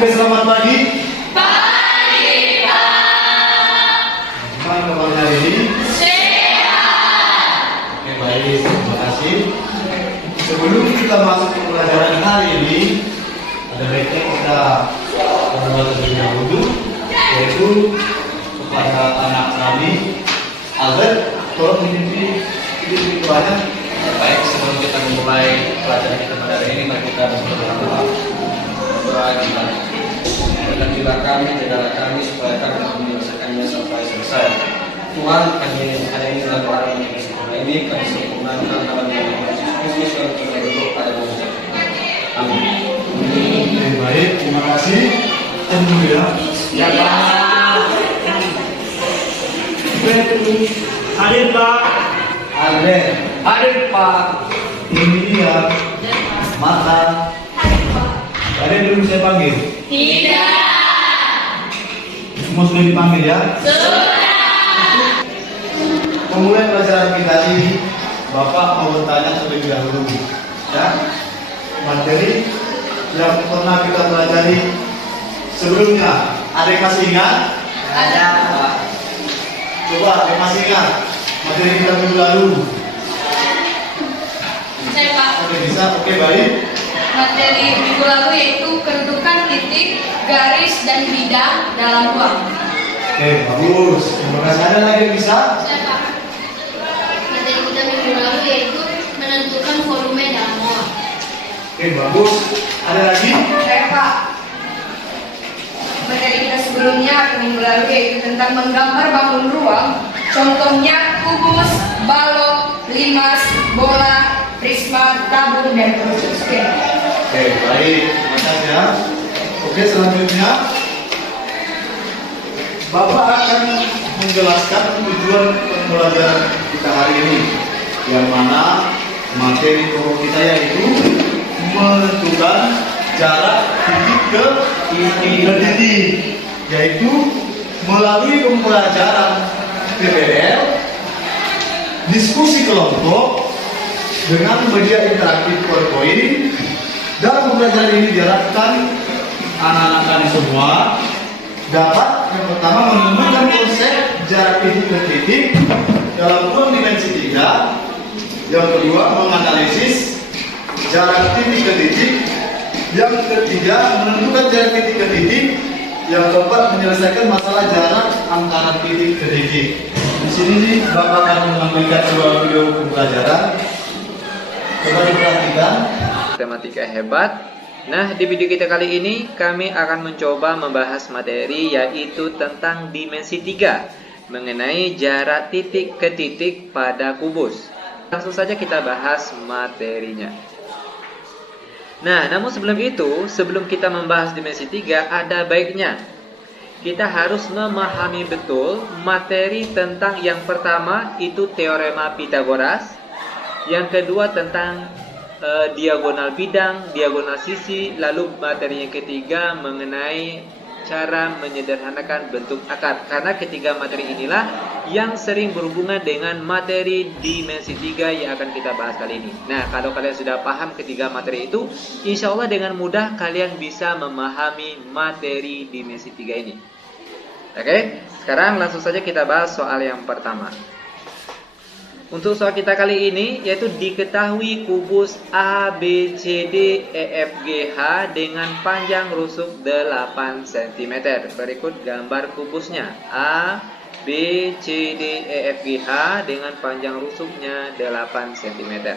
Oke, selamat pagi. Pagi, Pak. Gimana kabar hari ini? Sehat. Oke, baik. Terima kasih. Sebelum kita masuk ke pelajaran hari ini, ada baiknya kita berdoa terlebih dahulu, yaitu kepada anak kami, Albert, tolong mimpi doanya. Baik, sebelum kita memulai pelajaran kita pada hari ini, mari kita berdoa. Berdoa kita. Berkatilah kami, jagalah kami supaya kami dapat menyelesaikannya sampai selesai. Tuhan, kami hari ini dalam doa yang sempurna ini kami sempurnakan dalam nama Yesus Kristus yang kita berdoa dan mengucap. Amin. Oke, baik. Terima kasih. Tunggu ya. Ya, Pak. Hadir Pak. Albert, Hadir Pak. ini dia. Mata. Ada yang belum saya panggil? Tidak. Semua sudah dipanggil ya? Sudah. Memulai pelajaran kita ini, Bapak mau bertanya terlebih dahulu. Ya, materi yang pernah kita pelajari sebelumnya, ada yang masih ingat? Ada. Coba, ada yang masih ingat materi kita minggu lalu? Saya, Pak. Oke, bisa? Oke, baik. Materi minggu lalu yaitu kedudukan titik, garis, dan bidang dalam ruang. Oke, bagus. Terima kasih. Ada lagi yang bisa? Saya, Pak. Materi kita minggu lalu yaitu menentukan volume dalam ruang. Oke, bagus. Ada lagi? Saya Pak, materi kita sebelumnya minggu lalu yaitu tentang menggambar bangun ruang. Contohnya kubus, balok, limas, bola, prisma, tabung, dan seterusnya. Oke, baik. Terima kasih ya. Oke, selanjutnya Bapak akan menjelaskan tujuan pembelajaran kita hari ini, yang mana materi pokok kita yaitu menentukan jarak titik ke titik, yaitu melalui pembelajaran PPL, diskusi kelompok dengan media interaktif PowerPoint. Dalam pembelajaran ini diharapkan anak-anak kami semua dapat yang pertama menemukan konsep jarak titik ke titik dalam ruang dimensi 3. Yang kedua, menganalisis jarak titik ke titik. Yang ketiga, menentukan jarak titik ke titik. Yang keempat, menyelesaikan masalah jarak antara titik ke titik. Di sini nih, Bapak akan menampilkan sebuah video pembelajaran. Coba diperhatikan. Matematika hebat. Nah, di video kita kali ini kami akan mencoba membahas materi yaitu tentang dimensi 3 mengenai jarak titik ke titik pada kubus. Langsung saja kita bahas materinya. Nah, namun sebelum itu, sebelum kita membahas dimensi 3, ada baiknya kita harus memahami betul materi tentang yang pertama itu teorema Pythagoras, yang kedua tentang diagonal bidang, diagonal sisi, lalu materi yang ketiga mengenai cara menyederhanakan bentuk akar. Karena ketiga materi inilah yang sering berhubungan dengan materi dimensi 3 yang akan kita bahas kali ini. Nah, kalau kalian sudah paham ketiga materi itu, insya Allah dengan mudah kalian bisa memahami materi dimensi 3 ini. Oke, sekarang langsung saja kita bahas soal yang pertama. Untuk soal kita kali ini yaitu diketahui kubus A, B, C, D, E, F, G, H dengan panjang rusuk 8 cm. Berikut gambar kubusnya. A, B, C, D, E, F, G, H dengan panjang rusuknya 8 cm.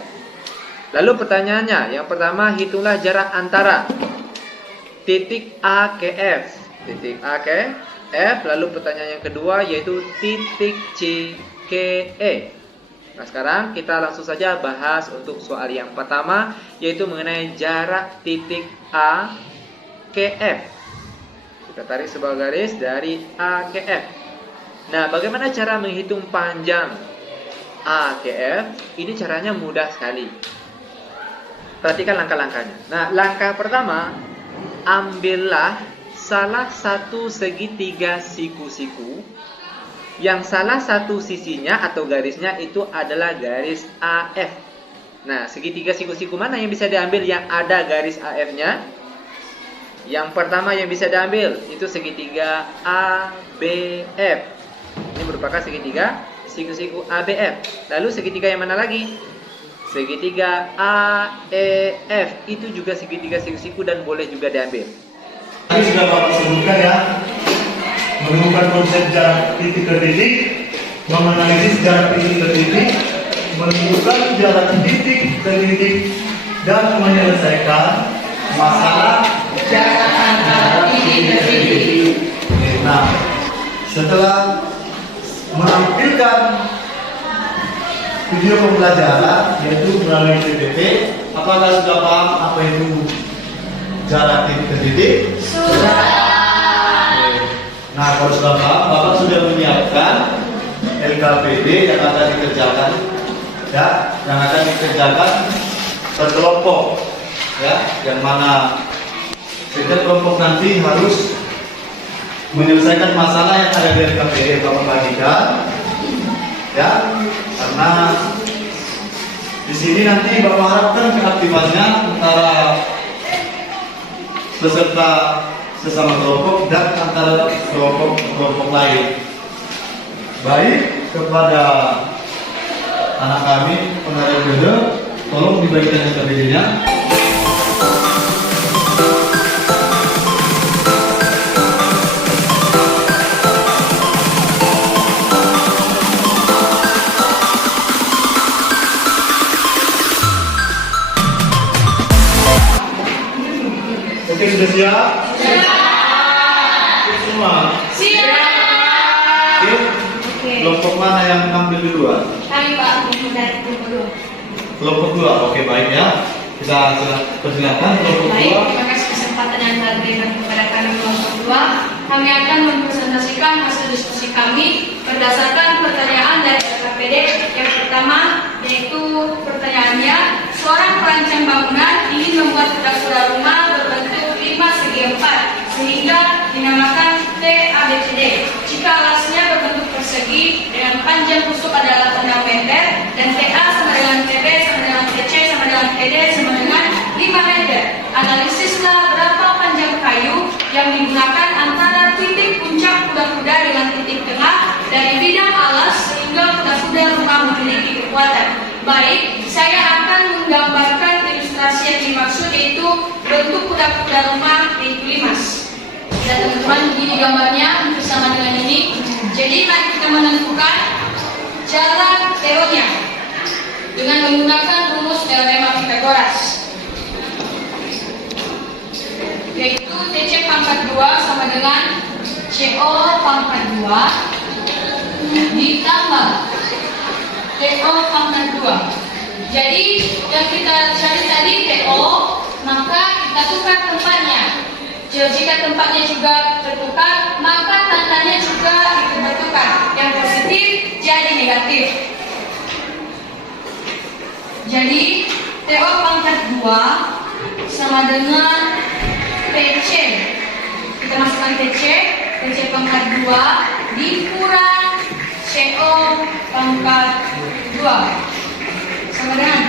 Lalu pertanyaannya, yang pertama hitunglah jarak antara titik A ke F. Titik A ke F. Lalu pertanyaan yang kedua yaitu titik C ke E. Nah, sekarang kita langsung saja bahas untuk soal yang pertama yaitu mengenai jarak titik A ke F. Kita tarik sebuah garis dari A ke F. Nah, bagaimana cara menghitung panjang A ke F? Ini caranya mudah sekali. Perhatikan langkah-langkahnya. Nah, langkah pertama, ambillah salah satu segitiga siku-siku. Yang salah satu sisinya atau garisnya itu adalah garis AF. Nah, segitiga siku-siku mana yang bisa diambil yang ada garis AF-nya? Yang pertama yang bisa diambil itu segitiga ABF. Ini merupakan segitiga siku-siku ABF. Lalu segitiga yang mana lagi? Segitiga AEF. Itu juga segitiga siku-siku dan boleh juga diambil. Tadi sudah Bapak sebutkan ya, menemukan konsep jarak titik ke titik, menganalisis jarak titik ke titik, menentukan jarak titik ke titik, dan menyelesaikan masalah Jarak antara titik ke titik. Nah, setelah menampilkan video pembelajaran yaitu melalui PPT, apakah sudah paham apa itu jarak titik ke titik? Nah, kalau sudah paham, Bapak sudah menyiapkan LKPD yang akan dikerjakan, ya, yang akan dikerjakan berkelompok, ya, yang mana setiap kelompok nanti harus menyelesaikan masalah yang ada di LKPD yang Bapak bagikan, ya, karena di sini nanti Bapak harapkan keaktifannya antara peserta sesama kelompok dan antara kelompok lain. Baik, kepada anak kami pengarang video, tolong dibagikan LKPD-nya. Oke, sudah siap? Siap semua. Siap. Yuk, kelompok mana yang ambil duluan? Kami Pak dari dulu. Kelompok 2, oke baik ya. Kita persilakan kelompok Baik, 2. terima kasih kesempatan yang telah diberikan kepada kami kelompok 2. Kami akan mempresentasikan hasil diskusi kami berdasarkan pertanyaan dari LKPD. Yang pertama yaitu pertanyaannya, seorang perancang bangunan ingin membuat kuda-kuda rumah berbentuk 5 segi 4 sehingga dinamakan TABCD. Jika alasnya berbentuk persegi dengan panjang busuk adalah 6 meter dan TA sama dengan TB sama dengan TC sama dengan TD sama dengan 5 meter. Analisislah berapa panjang kayu yang digunakan antara titik puncak kuda-kuda dengan titik tengah dari bidang alas sehingga kuda-kuda rumah memiliki kekuatan. Baik, saya akan menggambarkan ilustrasi yang dimaksud yaitu bentuk kuda-kuda rumah yaitu limas. Ya teman-teman, ini gambarnya bersama dengan ini. Jadi mari kita menentukan jarak teoremnya dengan menggunakan rumus teorema Pythagoras, yaitu TC pangkat 2 sama dengan CO pangkat 2 ditambah TO pangkat 2. Jadi yang kita cari tadi TO, maka kita tukar tempatnya. Jika tempatnya juga tertukar, maka tandanya juga ikut bertukar. Yang positif jadi negatif. Jadi TO pangkat 2 sama dengan PC. Kita masukkan PC pangkat 2 dikurang CO pangkat 2 sama dengan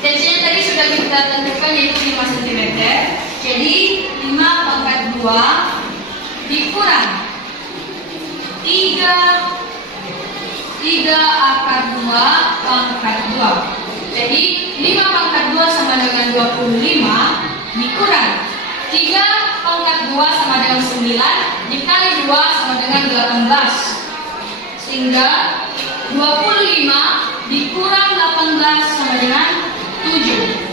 TC-nya tadi sudah kita tentukan yaitu 5 cm. Jadi 5 pangkat 2 dikurang 3 akar 2 pangkat 2. Jadi 5 pangkat 2 sama dengan 25 dikurang 3 pangkat 2 sama dengan 9 dikali 2 sama dengan 18. Sehingga 25 dikurang 18 sama dengan 7.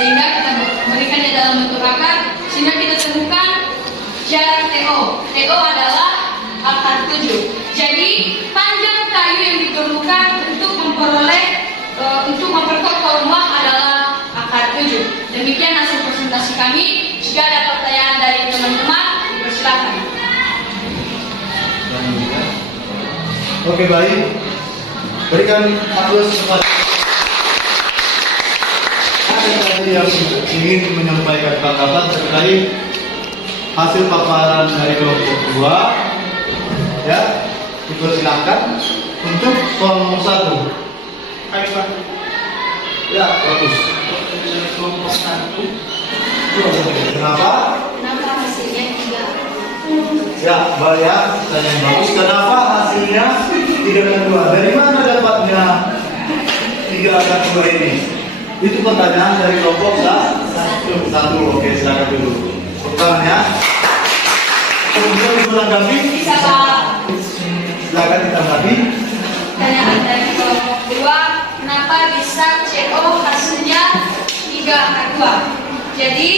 Sehingga kita berikannya dalam bentuk akar, sehingga kita temukan jarak TO. TO adalah akar 7. Jadi panjang kayu yang diperlukan untuk memperkokoh rumah adalah akar 7. Demikian hasil presentasi kami. Jika ada pertanyaan dari teman-teman, silakan. Oke baik, berikan aplaus kepada yang ingin menyampaikan tanggapan terkait hasil paparan dari kelompok 2, ya, dipersilakan untuk soal nomor 1. Baik Pak. Ya, bagus. Kelompok 1 Kenapa? Kenapa hasilnya 3? Ya, Mbak ya, tanya yang bagus. Kenapa hasilnya 3/2? Dari mana dapatnya 3/2 ini? Itu pertanyaan dari kelompok satu. Oke, silakan dulu. Pertanyaannya. Kemudian menanggapi. Bisa Pak. Silakan ditanggapi. Pertanyaan dari kelompok 2, kenapa bisa CO hasilnya 3/2? Jadi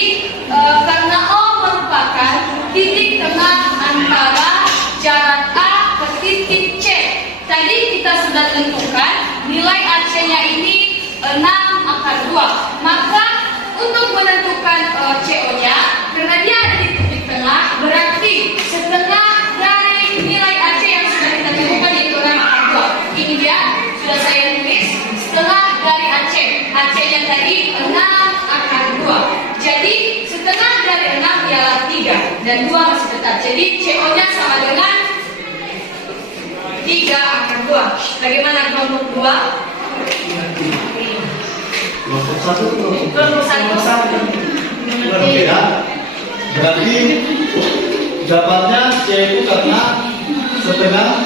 karena O merupakan titik tengah antara jarak A ke titik C. Tadi kita sudah tentukan nilai AC-nya ini 6/2. Maka untuk menentukan CO-nya, karena dia ada di titik tengah, berarti setengah dari nilai AC yang sudah kita tentukan yaitu 6/2. Ini dia, sudah saya tulis, setengah dari AC. AC-nya tadi 6/2. Jadi setengah dari 6 ialah 3 dan 2 masih tetap. Jadi CO-nya sama dengan 3/2. Bagaimana kelompok 2? Kelompok satu. Kelompok 1. Berbeda. Berarti dapatnya C itu karena setengah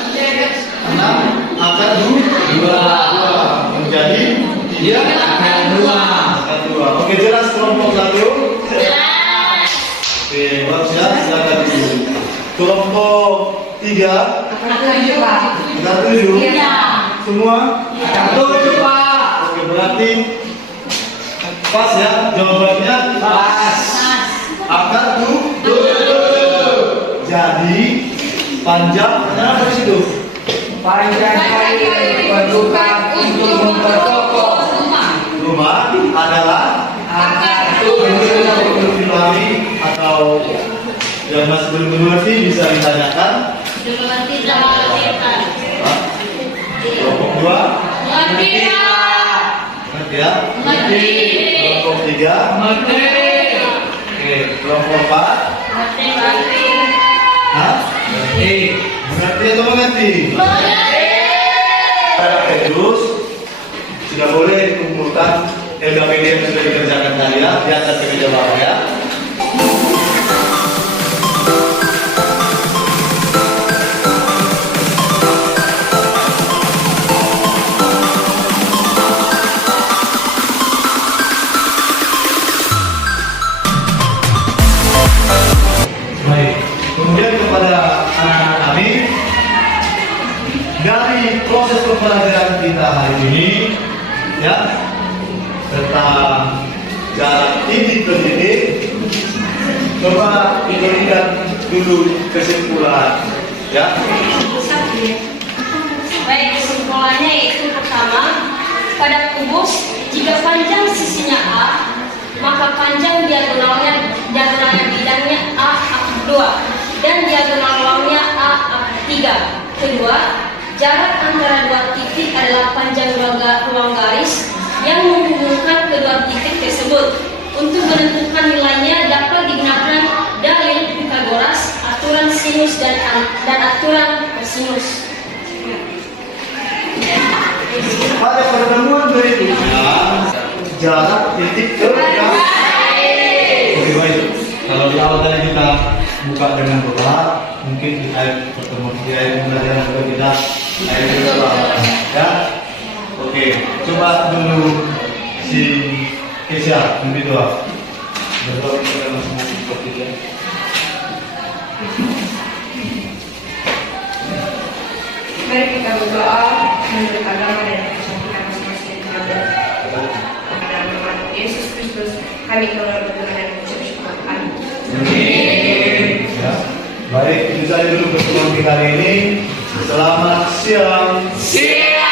6/2 menjadi 3/2. Oke, jelas kelompok 1. Oke, bagus ya, silakan dulu. Kelompok 3 7. Semua? 7 Pak. Oke, berarti pas ya, jawabannya pas. Akar 7. Jadi panjang kenapa di situ? Panjang kali diperlukan untuk memperkokoh Rumah adalah akar belum dipahami atau yang masih belum mengerti bisa ditanyakan. Kelompok 2 Mengerti Pak? ngerti ya? Mengerti. Kelompok 3 Oke, kelompok 4 Mengerti. Hah? Mengerti atau mengerti? Terus sudah boleh kumpulkan LKPD yang sudah dikerjakan tadi ya di atas meja bawah ya. Baik, kemudian kepada anak-anak kami dari proses pembelajaran kita hari ini ya tentang jarak titik ke titik, coba diberikan dulu kesimpulan ya. Baik, kesimpulannya yaitu pertama, pada kubus jika panjang sisinya A, maka panjang diagonalnya bidangnya A/2 dan diagonal ruangnya A/3. Kedua, jarak antara dua titik adalah panjang ruang garis yang menghubungkan kedua titik tersebut. Untuk menentukan nilainya dapat digunakan dalil Pythagoras, aturan sinus dan aturan kosinus. Pada pertemuan berikutnya jarak titik ke Oke, baik. Kalau di awal tadi kita buka dengan doa, mungkin di akhir pertemuan di akhir pembelajaran kita akhir doa ya. Oke, coba dulu si Kesha memberi doa. Berdoa kepada semua seperti itu. Mari kita berdoa menurut agama dan kecantikan masing-masing pada nama Yesus Kristus. Kami telah berdoa dan mengucap syukur. Amin. Ya. Baik, itu saja dulu pertemuan kita hari ini. Selamat siang. Siap.